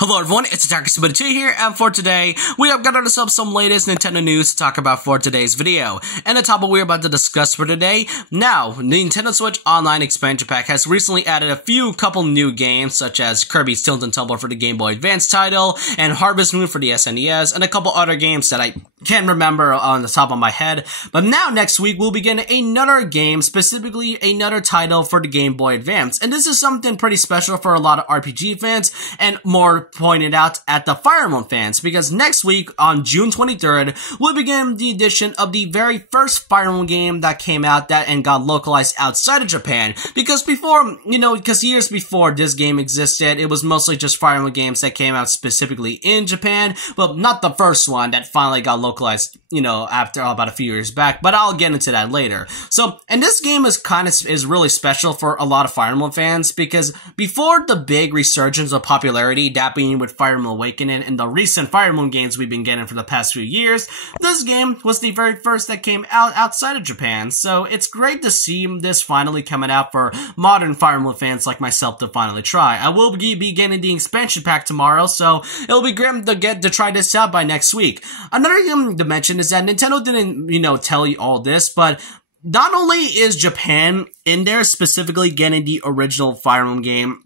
Hello everyone, it's Attacker2 here, and for today, we have gathered us up some latest Nintendo news to talk about for today's video. And the topic we're about to discuss for today, now, the Nintendo Switch Online Expansion Pack has recently added a couple new games, such as Kirby's Tilt and Tumble for the GameBoy Advance title, and Harvest Moon for the SNES, and a couple other games that I can't remember on the top of my head. But now, next week, we'll begin another game, specifically another title for the Game Boy Advance. And this is something pretty special for a lot of RPG fans, and more pointed out at the Fire Emblem fans, because next week on June 23rd we'll begin the edition of the very first Fire Emblem game that came out and got localized outside of Japan. Because before, because years before this game existed, it was mostly just Fire Emblem games that came out specifically in Japan, but not the first one that finally got localized, after about a few years back, but I'll get into that later. So, and this game is really special for a lot of Fire Emblem fans, because before the big resurgence of popularity, that being with Fire Emblem Awakening and the recent Fire Emblem games we've been getting for the past few years, this game was the very first that came out outside of Japan. So it's great to see this finally coming out for modern Fire Emblem fans like myself to finally try. I will be getting the expansion pack tomorrow, so it'll be great to try this out by next week. Another thing to mention is that Nintendo didn't, tell you all this, but not only is Japan in there specifically getting the original Fire Emblem game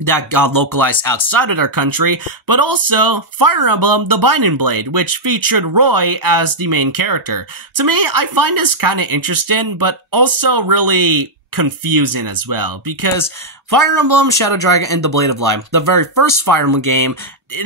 that got localized outside of their country, but also Fire Emblem The Binding Blade, which featured Roy as the main character. To me, I find this kind of interesting, but also really confusing as well, because Fire Emblem Shadow Dragon and the Blade of Light, the very first Fire Emblem game,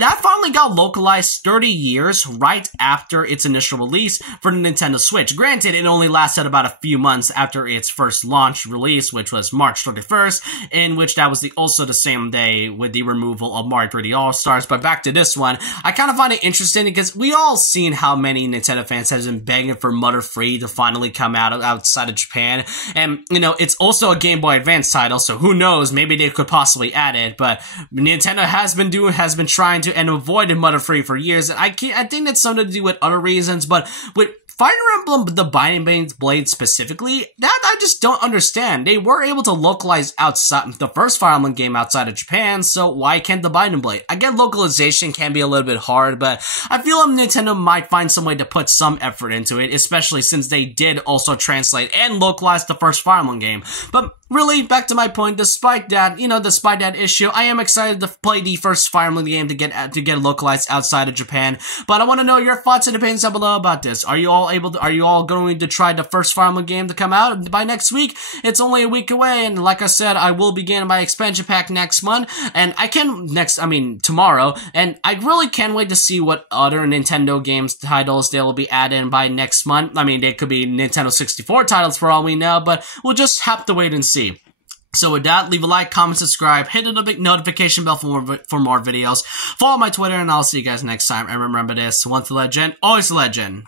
that finally got localized 30 years right after its initial release for the Nintendo Switch. Granted, it only lasted about a few months after its first launch release, which was March 31st, in which that was also the same day with the removal of Mario 3D All-Stars. But back to this one, I kind of find it interesting because we all seen how many Nintendo fans have been begging for Mother Free to finally come out outside of Japan. And, it's also a Game Boy Advance title, so who knows, maybe they could possibly add it, but Nintendo has been trying to and avoided Mother Free for years, and I think that's something to do with other reasons, but with Fire Emblem The Binding Blade specifically, that I just don't understand. They were able to localize outside the first Fire Emblem game outside of Japan, so why can't The Binding Blade? I get localization can be a little bit hard, but I feel like Nintendo might find some way to put some effort into it, especially since they did also translate and localize the first Fire Emblem game. But really, back to my point, despite that issue, I am excited to play the first Fire Emblem game to get localized outside of Japan. But I want to know your thoughts and opinions down below about this. Are you all going to try the first Fire Emblem game to come out by next week? It's only a week away, and like I said, I will begin my expansion pack next month, and tomorrow, and I really can't wait to see what other Nintendo games titles they will be adding by next month. I mean, they could be Nintendo 64 titles for all we know, but we'll just have to wait and see. So with that, leave a like, comment, subscribe, hit the big notification bell for more videos. Follow my Twitter, and I'll see you guys next time. And remember this, once a legend, always a legend.